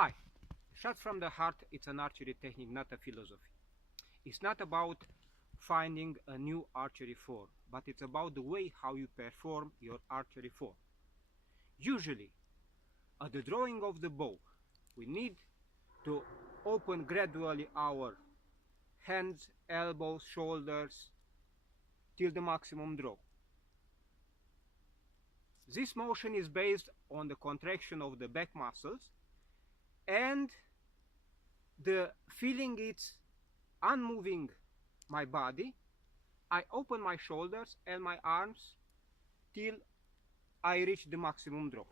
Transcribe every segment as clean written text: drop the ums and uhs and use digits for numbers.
Hi, shot from the heart, it's an archery technique, not a philosophy. It's not about finding a new archery form, but it's about the way how you perform your archery form. Usually, at the drawing of the bow, we need to open gradually our hands, elbows, shoulders, till the maximum draw. This motion is based on the contraction of the back muscles and the feeling it's unmoving my body. I open my shoulders and my arms till I reach the maximum draw.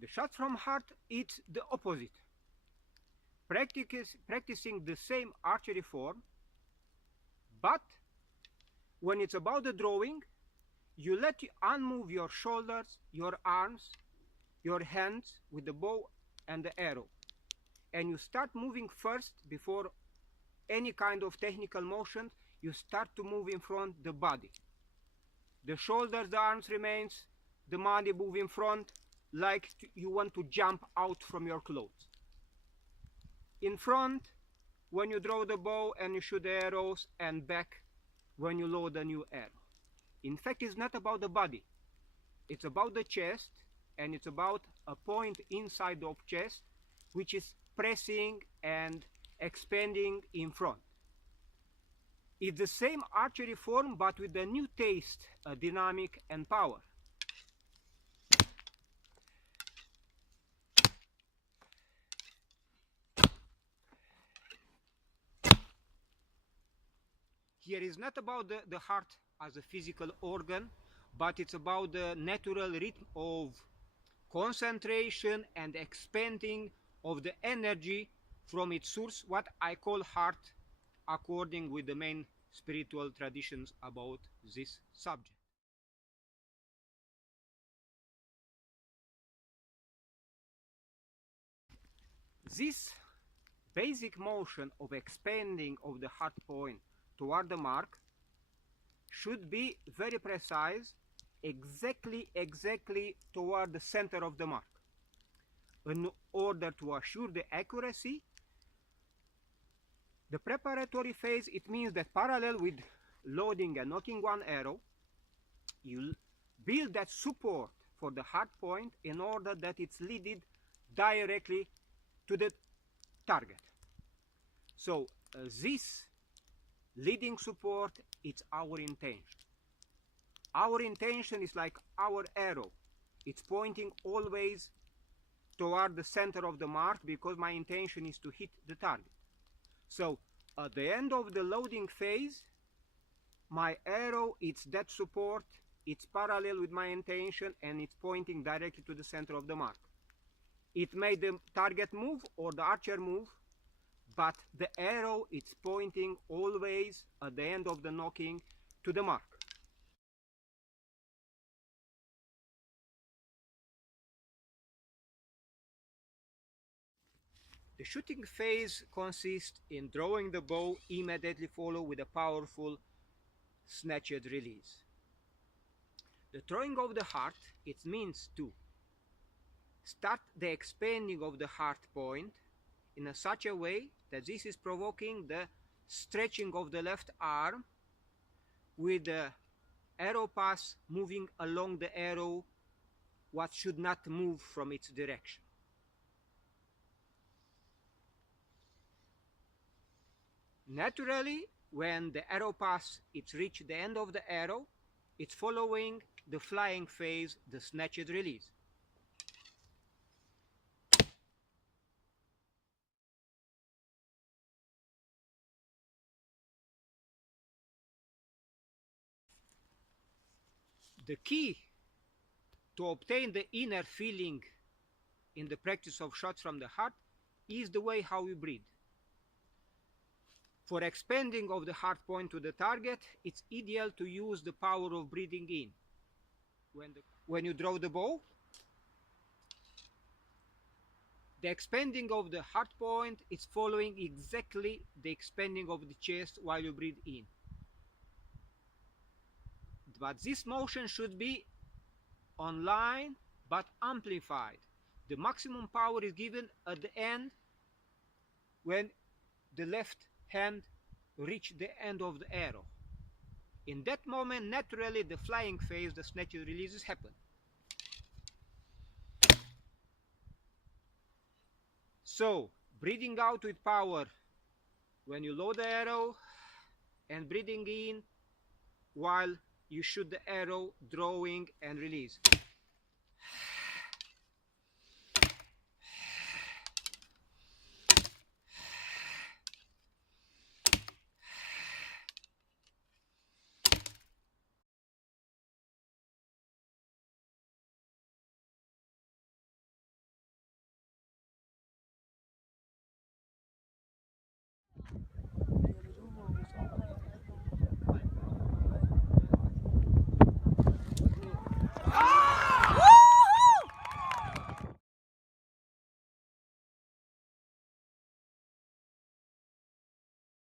The shot from heart, it's the opposite. Practicing the same archery form, but when it's about the drawing, you let you unmove your shoulders, your arms, your hands with the bow and the arrow, and you start moving first before any kind of technical motion. You start to move in front the body, the shoulders, the arms remains, the body move in front like you want to jump out from your clothes. In front when you draw the bow and you shoot the arrows, and back when you load a new arrow. In fact, it's not about the body, it's about the chest, and it's about a point inside of chest which is pressing and expanding in front. It's the same archery form but with a new taste, a dynamic and power. Here is not about the heart as a physical organ, but it's about the natural rhythm of concentration and expanding of the energy from its source, what I call heart, according with the main spiritual traditions about this subject. This basic motion of expanding of the heart point toward the mark should be very precise, exactly toward the center of the mark. In order to assure the accuracy, the preparatory phase, it means that parallel with loading and nocking one arrow, you build that support for the hard point in order that it's leaded directly to the target. So this leading support, it's our intention. Our intention is like our arrow. It's pointing always toward the center of the mark because my intention is to hit the target. So at the end of the loading phase, my arrow, it's that support, it's parallel with my intention and it's pointing directly to the center of the mark. It made the target move or the archer move, but the arrow, it's pointing always at the end of the nocking to the mark. The shooting phase consists in drawing the bow, immediately followed with a powerful snatched release. The throwing of the heart, it means to start the expanding of the heart point in such a way that this is provoking the stretching of the left arm with the arrow pass moving along the arrow what should not move from its direction. Naturally, when the arrow pass it's reached the end of the arrow, it's following the flying phase, the snatched release. The key to obtain the inner feeling in the practice of shots from the heart is the way how we breathe. For expanding of the heart point to the target, it's ideal to use the power of breathing in. When you draw the bow, the expanding of the heart point is following exactly the expanding of the chest while you breathe in. But this motion should be online but amplified. The maximum power is given at the end when the left hand reaches the end of the arrow. In that moment, naturally, the flying phase, the snatched releases happen. So, breathing out with power when you load the arrow, and breathing in while you shoot the arrow, drawing and release.